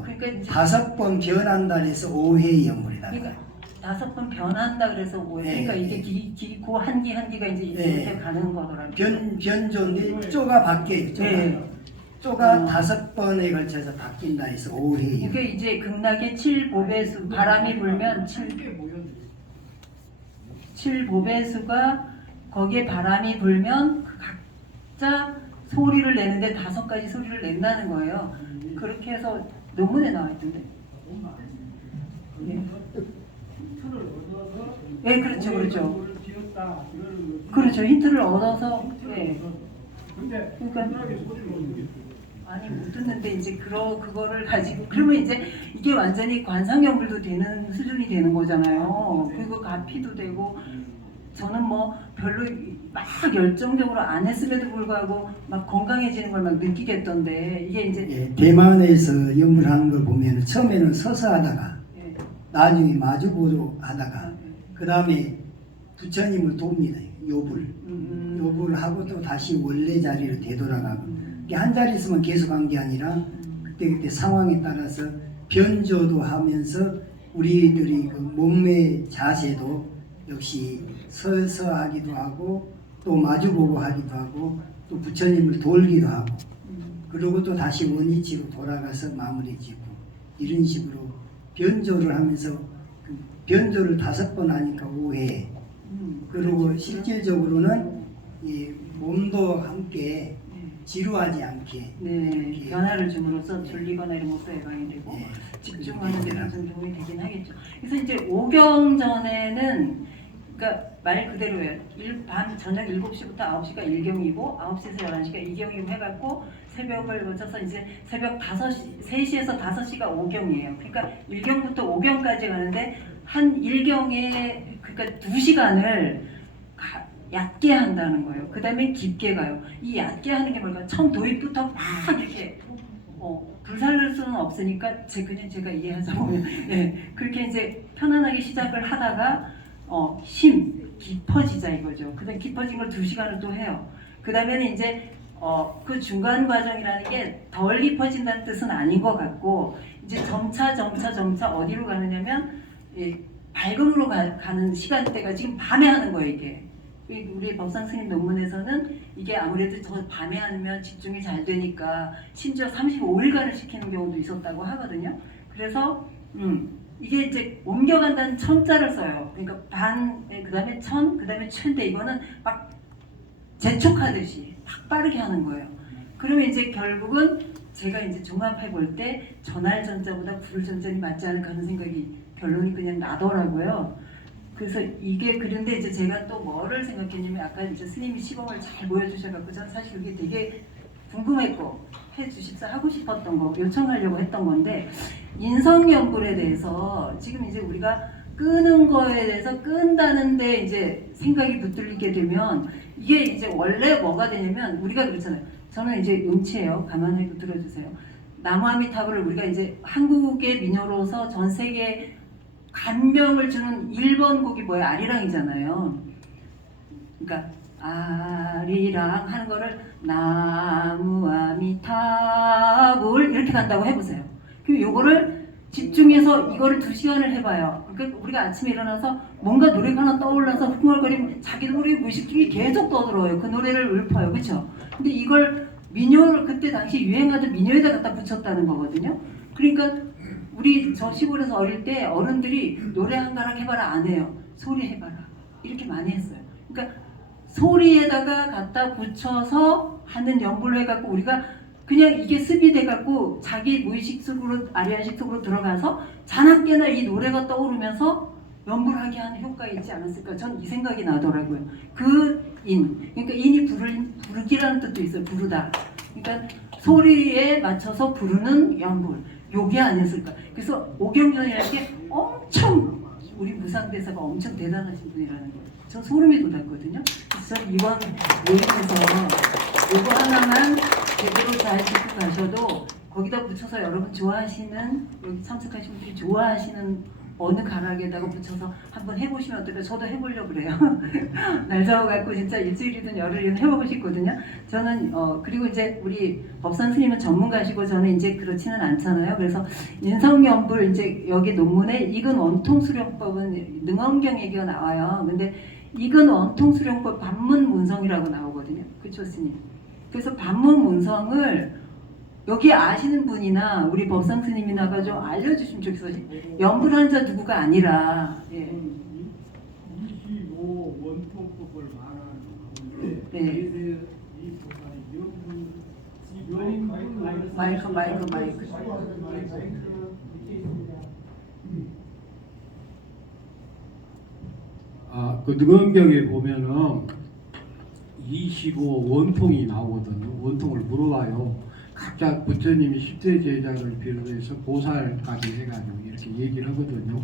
그렇죠. 그러니까 이제 5번 변한다 해서 5회 연물이다. 그러니까 5번 변한다 그래서 5회. 그러니까 이게 기고 한 기가 이제 이렇게 가는 거더라고요. 변조인데 쪼가 바뀌어요. 쪼가 5번에 걸쳐서 바뀐다 해서 5회. 이게 이제 극락의 7보배수 바람이 불면 7보배수가 거기에 바람이 불면 각자 소리를 내는데 5가지 소리를 낸다는 거예요. 그렇게 해서 논문에 나와 있던데. 예, 그렇죠, 그렇죠. 그렇죠, 힌트를 얻어서. 예. 그러니까 아니 못 듣는데 이제 그거를 가지고 그러면 이제 이게 완전히 관상연불도 되는 수준이 되는 거잖아요. 그리고 가피도 되고. 저는 뭐 별로 막 열정적으로 안 했음에도 불구하고 막 건강해지는 걸 막 느끼겠던데 이게 이제 대만에서 연물하는 걸 보면 처음에는 서서 하다가 나중에 마주보고 하다가 그 다음에 부처님을 돕니다. 요불을 하고 또 다시 원래 자리로 되돌아가고 이게 한 자리 있으면 계속 한 게 아니라 그때 상황에 따라서 변조도 하면서 우리들이 그 몸의 자세도 역시 서서 하기도 하고 또 마주보고 하기도 하고 또 부처님을 돌기도 하고 그리고 또 다시 원위치로 돌아가서 마무리 짓고 이런 식으로 변조를 하면서 그 변조를 5번 하니까 5회 그리고 실질적으로는 이 몸도 함께 지루하지 않게 변화를 줌으로써 졸리거나 이런 것도 예방이 되고 집중하는 데 좀 도움이 되긴 하겠죠. 그래서 이제 오경전에는 그러니까 말 그대로예요. 밤 저녁 7시부터 9시가 1경이고 9시에서 11시가 2경이고 해갖고 새벽을 거쳐서 이제 새벽 3시에서 5시가 5경이에요. 그러니까 1경부터 5경까지 가는데 한 1경에 그러니까 2시간을 얕게 한다는 거예요. 그 다음에 깊게 가요. 이 얕게 하는 게 뭘까? 처음 도입부터 막 이렇게 불살릴 수는 없으니까 그냥 제가 이해하자 보면 그렇게 이제 편안하게 시작을 하다가 깊어지자 이거죠. 그 다음에 깊어진 걸 2시간을 또 해요. 그 다음에는 이제 그 중간 과정이라는 게 덜 깊어진다는 뜻은 아닌 것 같고 이제 점차 어디로 가느냐면 밝음으로 가는 시간대가 지금 밤에 하는 거예요. 이게 우리 법상 스님 논문에서는 이게 아무래도 더 밤에 하면 집중이 잘 되니까 심지어 35일간을 시키는 경우도 있었다고 하거든요. 그래서 이게 이제 옮겨간다는 천자를 써요. 그러니까 그 다음에 천, 그 다음에 천인데 이거는 막 재촉하듯이 막 빠르게 하는 거예요. 그러면 이제 결국은 제가 이제 종합해 볼 때 전할 전자보다 부를 전자니 맞지 않을까 하는 생각이 결론이 그냥 나더라고요. 그래서 이게 그런데 이제 제가 또 뭐를 생각했냐면 아까 이제 스님이 시범을 잘 보여주셔갖고 저는 사실 이게 되게 궁금했고 하고 싶었던 거 요청하려고 했던 건데 인성연불에 대해서 지금 이제 우리가 끄는 거에 대해서 끈다는데 이제 생각이 붙들리게 되면 이게 이제 원래 뭐가 되냐면 우리가 그렇잖아요. 저는 이제 음치예요. 가만히 들어주세요. 나무아미타불을 우리가 이제 한국의 민요로서 전 세계 감명을 주는 1번 곡이 뭐예요? 아리랑이잖아요. 그러니까 아리랑 하는 거를 나무아미타불 이렇게 간다고 해보세요. 그리고 요거를 집중해서 이거를 2시간을 해봐요. 그러니까 우리가 아침에 일어나서 뭔가 노래가 하나 떠올라서 흥얼거리면 자기도 모르게 무의식적이 계속 떠들어요. 그 노래를 읊어요. 그렇죠? 근데 이걸 민요를 그때 당시 유행하던 민요에다 갖다 붙였다는 거거든요. 그러니까 우리 저 시골에서 어릴 때 어른들이 노래 한 가락 해봐라 안 해요. 소리 해봐라 이렇게 많이 했어요. 그러니까 소리에다가 갖다 붙여서 하는 연불로 해갖고 우리가 그냥 이게 습이 돼갖고 자기 무의식 속으로 아리안식 속으로 들어가서 자나깨나 이 노래가 떠오르면서 연불하게 하는 효과가 있지 않았을까? 전 이 생각이 나더라고요. 그러니까 인이 부르기라는 뜻도 있어요. 부르다. 그러니까 소리에 맞춰서 부르는 연불. 요게 아니었을까. 그래서 오경전이라는 게 엄청 우리 무상대사가 엄청 대단하신 분이라는 거예요. 저 소름이 돋았거든요. 그래서 이번 모임에서 요거 하나만 제대로 잘 듣고 가셔도 거기다 붙여서 여러분 좋아하시는 여기 참석하신 분들이 좋아하시는 어느 가락에다가 붙여서 한번 해보시면 어떨까요? 저도 해보려고 그래요. 날 잡아갖고 진짜 일주일이든 열흘이든 해보고 싶거든요. 저는 그리고 이제 우리 법선 스님은 전문가시고 저는 이제 그렇지는 않잖아요. 그래서 인성연불 이제 여기 논문에 익은 원통수령법은 능엄경 얘기가 나와요. 근데 익은 원통수령법 반문문성이라고 나오거든요. 그쵸 스님? 그래서 반문문성을 여기 아시는 분이나 우리 법상 스님이나가 좀 알려주시면 좋겠어요. 연불한 자 누구가 아니라. 예. 25 원통법을 말하는 건데 네. 마이크. 그 능엄경에 보면은 25 원통이 나오거든요. 원통을 물어봐요. 각자 부처님이 10대 제자를 비롯해서 보살까지 해가지고 이렇게 얘기를 하거든요.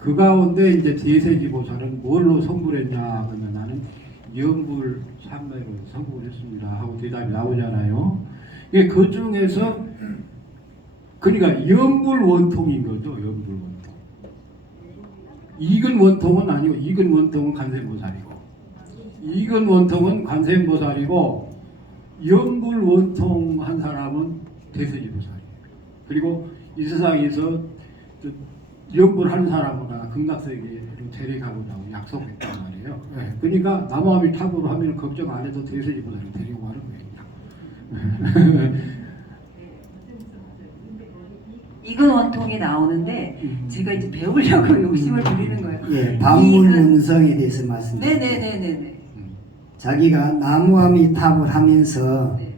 그 가운데 이제 대세지 보살은 뭘로 성불했냐 그러면 나는 연불 삼매로 성불했습니다 하고 대답이 나오잖아요. 그 중에서 그러니까 연불 원통인 거죠. 연불 원통. 익은 원통은 아니고 익은 원통은 관세음보살이고 익은 원통은 관세음보살이고 연불 원통 한 사람은 대세지보살이에요. 그리고 이 세상에서 연불 한 사람보다 극락세계로 데려가고자 약속했단 말이에요. 네. 그러니까 남아미 탑으로 하면 걱정 안 해도 대세지보살이 데리고 가는 거예요. 익은 원통이 나오는데 제가 이제 배우려고 욕심을 부리는 거예요. 예, 반문문성에 대해서 말씀드릴게요. 네네네네네. 자기가 나무아미 탑을 하면서 네.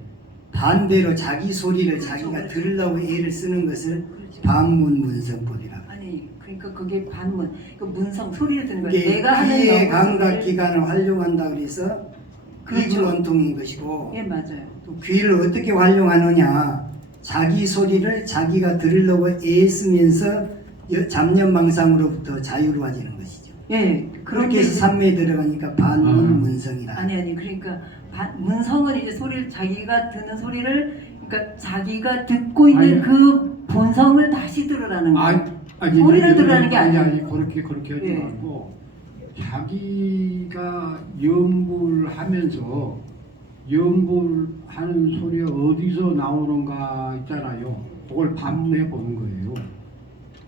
반대로 자기 소리를 자기가 들으려고 애를 쓰는 것을 반문문성법이라고. 아니 그러니까 그게 반문, 그 문성 소리를 듣는 거예요. 이게 내가 하는 귀의 영어 감각 소리를. 기관을 활용한다 그래서 그렇죠. 익은 원통인 것이고 예 맞아요. 또 귀를 어떻게 활용하느냐 자기 소리를 자기가 들으려고 애쓰면서 잡념망상으로부터 자유로워지는 것이죠. 예 그렇게 해서 삼매에 들어가니까 반문문성이라. 아니 그러니까 문성은 이제 소리를 자기가 듣는 소리를 그러니까 자기가 듣고 있는 아니, 그 본성을 다시 들으라는 거예요. 아니, 소리를 들으라는 게 아니 아니에요. 그렇게 하지 예. 말고 자기가 연불하면서 연불하는 소리가 어디서 나오는가 있잖아요. 그걸 반문해 보는 거예요.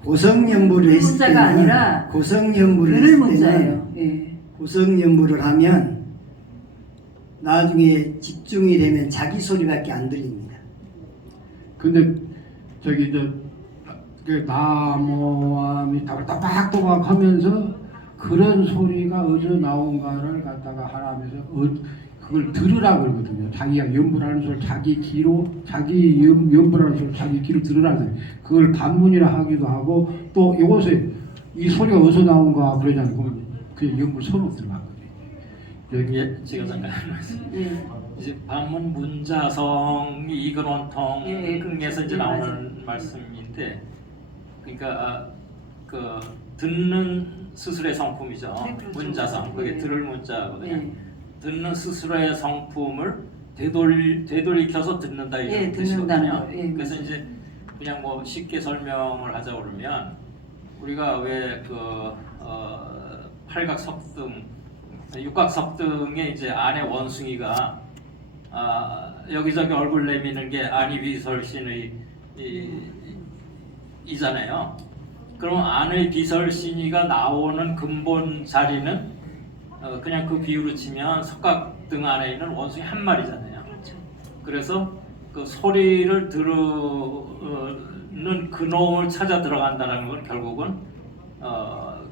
고성연불을 했을 문자가 때는 아니라 고성연불을 들을 했을 문자예요. 때는 예. 고성연불을 하면 나중에 집중이 되면 자기 소리밖에 안 들립니다. 근데 저기 그 나무함이 따박따박 하면서 그런 소리가 어디서 나온가를 갖다가 하라면서 그걸 들으라 그러거든요. 자기가 연불하는 소리 자기 귀로 자기 연불하는 소리 자기 귀로 들으라는 소리. 그걸 반문이라 하기도 하고 또 이곳에 이 소리가 어디서 나온가 그러잖아요. 그러면 그 연불 서로 들어가거든요. 예, 제가 잠깐 예. 이제 반문 문자성 익은 예, 원통에서 이제 예, 나오는 맞아요. 말씀인데, 그러니까 그 듣는 스스로의 성품이죠. 네, 그렇죠. 문자성 그게 예. 들을 문자거든요. 예. 듣는 스스로의 성품을 되돌이켜서 듣는다 이런 예, 듣는다는 뜻이거든요. 거. 예, 그래서 맞아요. 이제 그냥 뭐 쉽게 설명을 하자 그러면 우리가 왜 그 팔각석등, 육각석등에 이제 안에 원숭이가 여기저기 얼굴 내미는 게 안의 비설신이잖아요. 그럼 안의 비설신이가 나오는 근본 자리는 그냥 그 비유로 치면 석각등 안에 있는 원숭이 한 마리잖아요. 그렇죠. 그래서 그 소리를 들으는 그놈을 찾아 들어간다는 건 결국은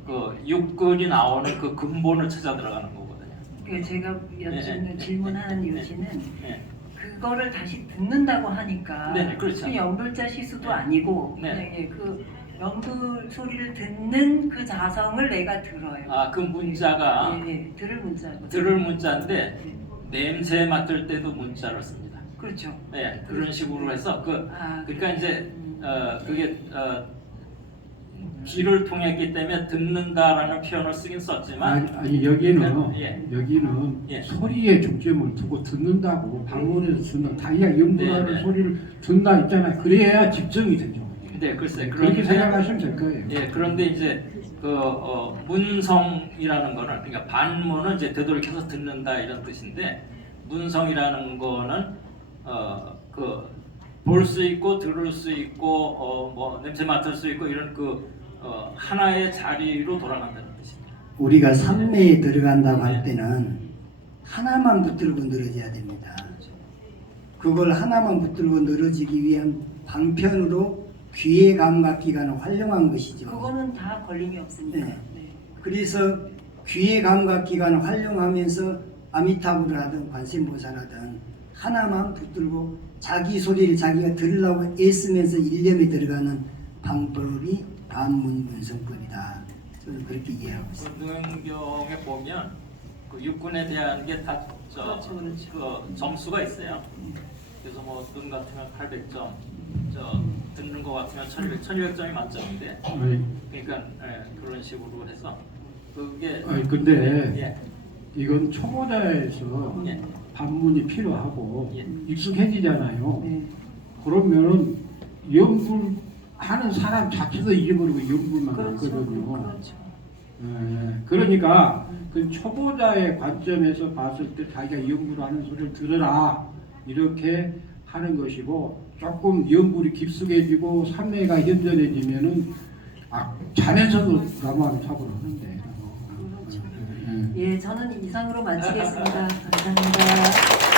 그 육근이 나오는 그 근본을 찾아 들어가는 거거든요. 그 제가 여쭙는 질문하는 요지는 네. 그거를 다시 듣는다고 하니까 네, 그렇죠. 그 연불자 시수도 아니고 네. 그냥 예, 그 연불 소리를 듣는 그 자성을 내가 들어요. 그 문자가 들을 문자거든요. 들을 문자인데 예. 냄새 맡을 때도 문자를 씁니다. 그렇죠. 네, 그런 식으로 해서 그러니까 이제 그게 귀를 통했기 때문에 듣는다라는 표현을 쓰긴 썼지만 아니 여기는 예. 여기는 예. 소리에 중점을 두고 듣는다고 방문해서 듣는 자기가 연불하는 네, 네. 소리를 듣는다 있잖아요. 그래야 집중이 되죠. 이게. 근데 글쎄 그렇게 생각하시면 될 거예요. 예, 그런데 이제 문성이라는 거는 그러니까 반문은 이제 되돌이켜서 듣는다 이런 뜻인데 문성이라는 거는 볼 수 있고 들을 수 있고 뭐 냄새 맡을 수 있고 이런 하나의 자리로 돌아간다는 뜻입니다. 우리가 삼매에 들어간다고 할 때는 하나만 붙들고 늘어져야 됩니다. 그걸 하나만 붙들고 늘어지기 위한 방편으로 귀의 감각기관을 활용한 것이죠. 그거는 다 걸림이 없습니다. 네. 네. 그래서 귀의 감각기관을 활용하면서 아미타불을 하든 관세음보살하든 하나만 붙들고 자기 소리를 자기가 들으려고 애쓰면서 일념에 들어가는 방법이 반문문성법이다. 저는 그렇게 이해하고 있습니다. 능경에 보면 육군에 대한 게 다 그렇죠. 점수가 있어요. 그래서 뭐 눈 같으면 800점, 듣는 거 같으면 1200점이 만점인데, 그러니까 그런 식으로 해서 그게 근데 예. 이건 초보자에서 예. 반문이 필요하고 예. 익숙해지잖아요. 네. 그러면은 염불하는 사람 자체도 잊어버리고 염불만 그렇죠. 하거든요. 그렇죠. 그러니까 그 초보자의 관점에서 봤을 때 자기가 염불하는 소리를 들으라 이렇게 하는 것이고 조금 염불이 깊숙해지고 삼매가 현전해지면은 자면서도 나무하는 탑을 하는데. 그렇죠. 예, 저는 이상으로 마치겠습니다. 감사합니다.